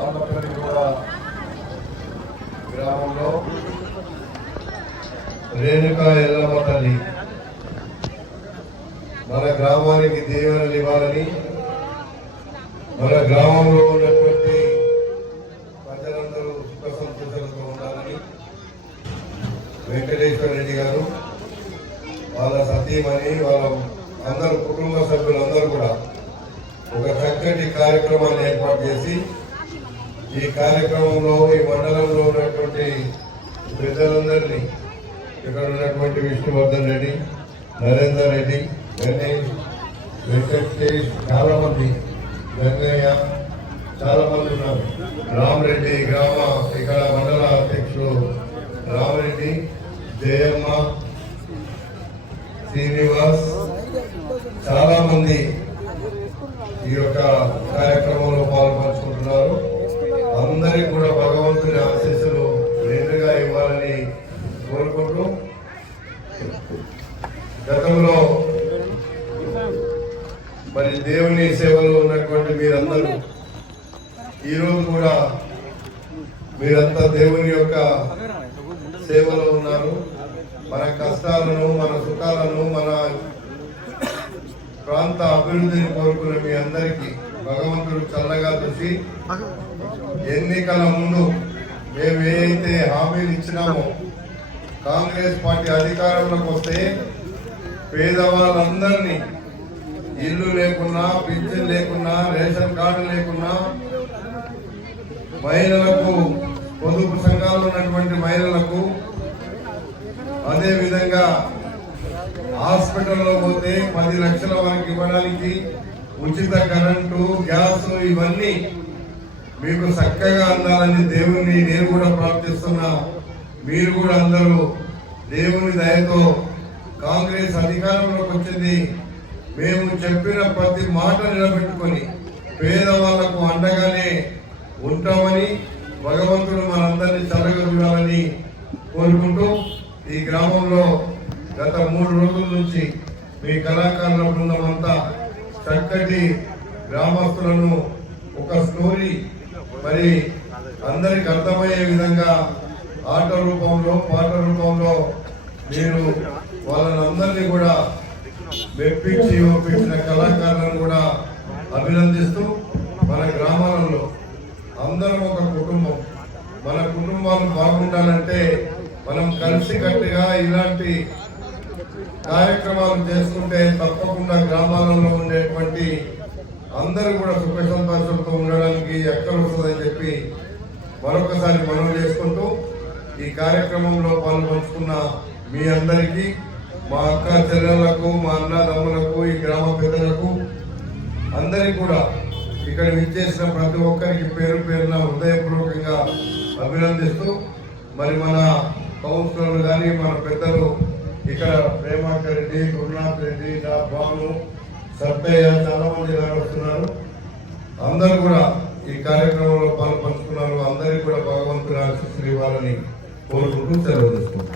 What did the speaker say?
తాండపల్లిగూడ గ్రామంలో రేణుకా ఎల్లమ్మ తల్లి మన గ్రామానికి దీవెనలు ఇవ్వాలని, మన గ్రామంలో ఉన్నటువంటి ప్రజలందరూ సుఖ సంతోషాలతో ఉండాలని వెంకటేశ్వర రెడ్డి గారు, వాళ్ళ సతీమణి, వాళ్ళ అందరు కుటుంబ సభ్యులందరూ కూడా ఒక చక్కటి కార్యక్రమాన్ని ఏర్పాటు చేసి ఈ కార్యక్రమంలో ఈ మండలంలో ఉన్నటువంటి ప్రజలందరినీ, ఇక్కడ ఉన్నటువంటి విష్ణువర్ధన్ రెడ్డి, నరేందర్ రెడ్డి, గణేష్, వెంకటేష్, చాలా మంది, గంగయ్య, చాలా మంది ఉన్నారు, రామరెడ్డి గ్రామ ఇక్కడ మండల అధ్యక్షుడు రామరెడ్డి, జయమ్మ, శ్రీనివాస్, చాలా మంది ఈ యొక్క కార్యక్రమంలో పాల్పంచుకుంటున్నారు. అందరికీ కూడా భగవంతుని ఆశీస్సులు నేరుగా ఇవ్వాలని కోరుకుంటూ, గతంలో మరి దేవుని సేవలో ఉన్నటువంటి మీరందరూ ఈరోజు కూడా మీరంతా దేవుని యొక్క సేవలో ఉన్నారు. మన కష్టాలను, మన సుఖాలను, మన ప్రాంత అభివృద్ధిని కోరుకున్న మీ అందరికీ భగవంతుడు చల్లగా చూసి ఎన్నికల ముందు మేము ఏదైతే హామీలు ఇచ్చినామో, కాంగ్రెస్ పార్టీ అధికారంలోకి వస్తే పేదవాళ్ళందరినీ ఇల్లు లేకున్నా, పింఛన్ లేకున్నా, రేషన్ కార్డు లేకున్నా, మహిళలకు, పొదుపు సంఘాలు ఉన్నటువంటి మహిళలకు, అదే విధంగా హాస్పిటల్లో పోతే 10 లక్షల వరకు ఇవ్వడానికి ఉచిత కరెంటు, గ్యాస్, ఇవన్నీ మీకు చక్కగా అందాలని దేవుణ్ణి నేను కూడా ప్రార్థిస్తున్నా. మీరు కూడా అందరూ దేవుని దయతో కాంగ్రెస్ అధికారంలోకి వచ్చింది, మేము చెప్పిన ప్రతి మాట నిలబెట్టుకొని పేదవాళ్లకు అండగానే ఉంటామని భగవంతుడు మనందరినీ చల్లగా చూడాలని కోరుకుంటూ, ఈ గ్రామంలో గత 3 రోజుల నుంచి మీ కళాకారుల బృందం అంతా చక్కటి గ్రామస్తులను ఒక స్టోరీ మరి అందరికి అర్థమయ్యే విధంగా ఆట రూపంలో, పాట రూపంలో మీరు వాళ్ళని అందరినీ కూడా మెప్పించి ఒప్పించిన కళాకారులను కూడా అభినందిస్తూ, మన గ్రామాలలో అందరం ఒక కుటుంబం, మన కుటుంబాలు బాగుండాలంటే మనం కలిసికట్టుగా ఇలాంటి కార్యక్రమాలు చేసుకుంటే తప్పకుండా గ్రామాలలో ఉండేటువంటి అందరూ కూడా సుఖ సంతోషంతో ఉండడానికి ఎక్కడ వస్తుందని చెప్పి మరొకసారి మనవి చేసుకుంటూ, ఈ కార్యక్రమంలో పాల్పంచుకున్న మీ అందరికీ, మా అక్క చెల్లెళ్లకు, మా అన్నదమ్ములకు, ఈ గ్రామ పెద్దలకు అందరికీ కూడా ఇక్కడ విచ్చేసిన ప్రతి ఒక్కరికి పేరు పేరున హృదయపూర్వకంగా అభినందిస్తూ, మరి మన కౌన్సిలర్లు కానీ, మన పెద్దలు ఇక్కడ ప్రేమాకర్ రెడ్డి, గురునాథ్ రెడ్డి, నా భాను, సత్తయ్య, చాలా మంది వస్తున్నారు. అందరూ కూడా ఈ కార్యక్రమంలో పాల్పంచుకున్నారు. అందరికీ కూడా భగవంతుని ఆశీస్సులు ఇవ్వాలని కోరుకుంటూ సెలవు తీసుకుంటారు.